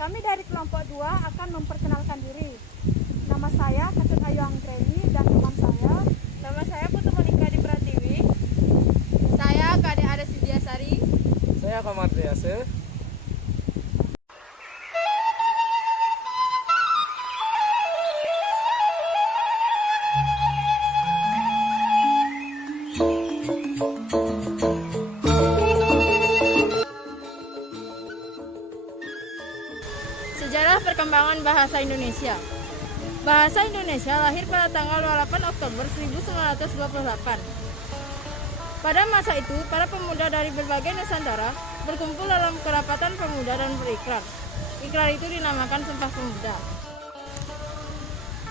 Kami dari kelompok 2 akan memperkenalkan diri. Nama saya Ketut Ayu Anggreni dan teman saya. Nama saya Putu Monika di Pratiwi. Saya Kade Ada Sidiasari. Saya Kamar Triase. Sejarah perkembangan bahasa Indonesia. Bahasa Indonesia lahir pada tanggal 28 Oktober 1928. Pada masa itu, para pemuda dari berbagai Nusantara berkumpul dalam kerapatan pemuda dan berikrar. Ikrar itu dinamakan Sumpah Pemuda.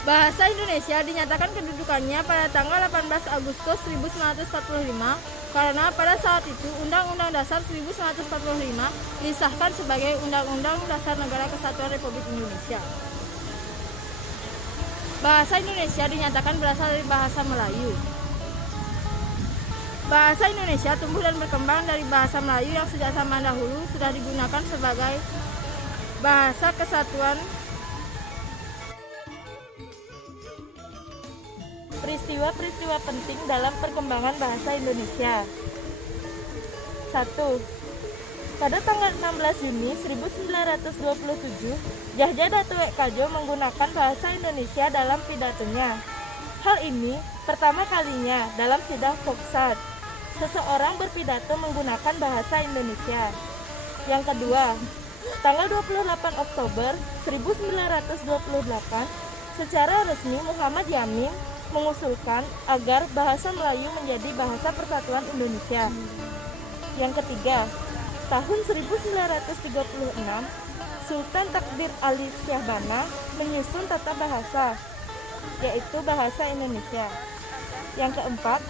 Bahasa Indonesia dinyatakan kedudukannya pada tanggal 18 Agustus 1945 karena pada saat itu Undang-Undang Dasar 1945 disahkan sebagai Undang-Undang Dasar Negara Kesatuan Republik Indonesia. Bahasa Indonesia dinyatakan berasal dari bahasa Melayu. Bahasa Indonesia tumbuh dan berkembang dari bahasa Melayu yang sejak zaman dahulu sudah digunakan sebagai bahasa kesatuan. Peristiwa-peristiwa penting dalam perkembangan bahasa Indonesia. 1. Pada tanggal 16 Juni 1927, Yahya Datuk Kajo menggunakan bahasa Indonesia dalam pidatonya. Hal ini pertama kalinya dalam sidang Foksat. Seseorang berpidato menggunakan bahasa Indonesia. Yang kedua, tanggal 28 Oktober 1928, secara resmi Muhammad Yamin mengusulkan agar bahasa Melayu menjadi bahasa persatuan Indonesia. Yang ketiga, tahun 1936, Sultan Takdir Ali Syahbana menyusun tata bahasa, yaitu bahasa Indonesia. Yang keempat,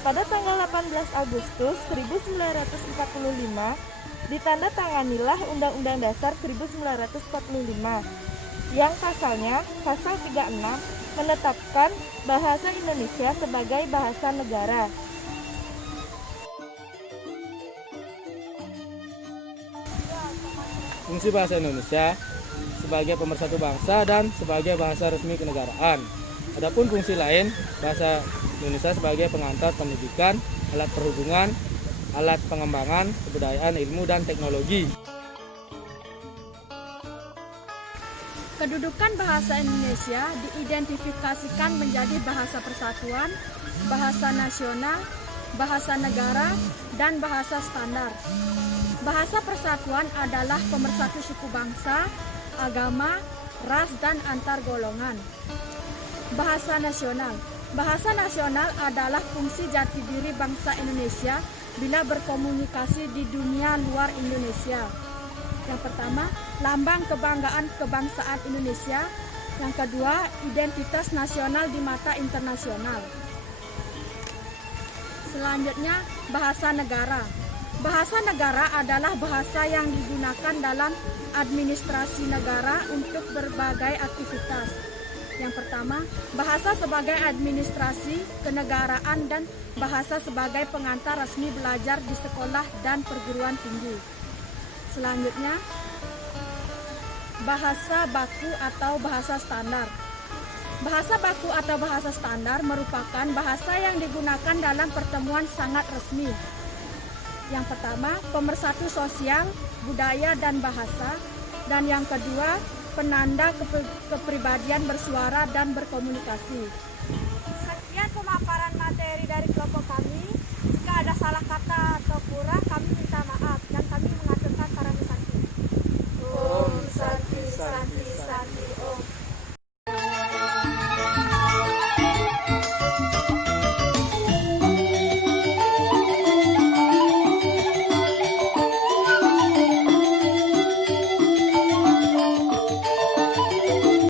pada tanggal 18 Agustus 1945, ditandatanganilah Undang-Undang Dasar 1945 yang pasalnya, pasal 36, menetapkan bahasa Indonesia sebagai bahasa negara. Fungsi bahasa Indonesia sebagai pemersatu bangsa dan sebagai bahasa resmi kenegaraan. Adapun fungsi lain, bahasa Indonesia sebagai pengantar pendidikan, alat perhubungan, alat pengembangan kebudayaan, ilmu, dan teknologi. Kedudukan bahasa Indonesia diidentifikasikan menjadi bahasa persatuan, bahasa nasional, bahasa negara, dan bahasa standar. Bahasa persatuan adalah pemersatu suku bangsa, agama, ras, dan antar golongan. Bahasa nasional. Bahasa nasional adalah fungsi jati diri bangsa Indonesia bila berkomunikasi di dunia luar Indonesia. Yang pertama, lambang kebanggaan kebangsaan Indonesia. Yang kedua, identitas nasional di mata internasional. Selanjutnya, bahasa negara. Bahasa negara adalah bahasa yang digunakan dalam administrasi negara untuk berbagai aktivitas. Yang pertama, bahasa sebagai administrasi kenegaraan dan bahasa sebagai pengantar resmi belajar di sekolah dan perguruan tinggi. Selanjutnya, bahasa baku atau bahasa standar. Bahasa baku atau bahasa standar merupakan bahasa yang digunakan dalam pertemuan sangat resmi. Yang pertama, pemersatu sosial, budaya, dan bahasa. Dan yang kedua, penanda kepribadian bersuara dan berkomunikasi. Sekian pemaparan materi dari kelompok kami. Jika ada salah kata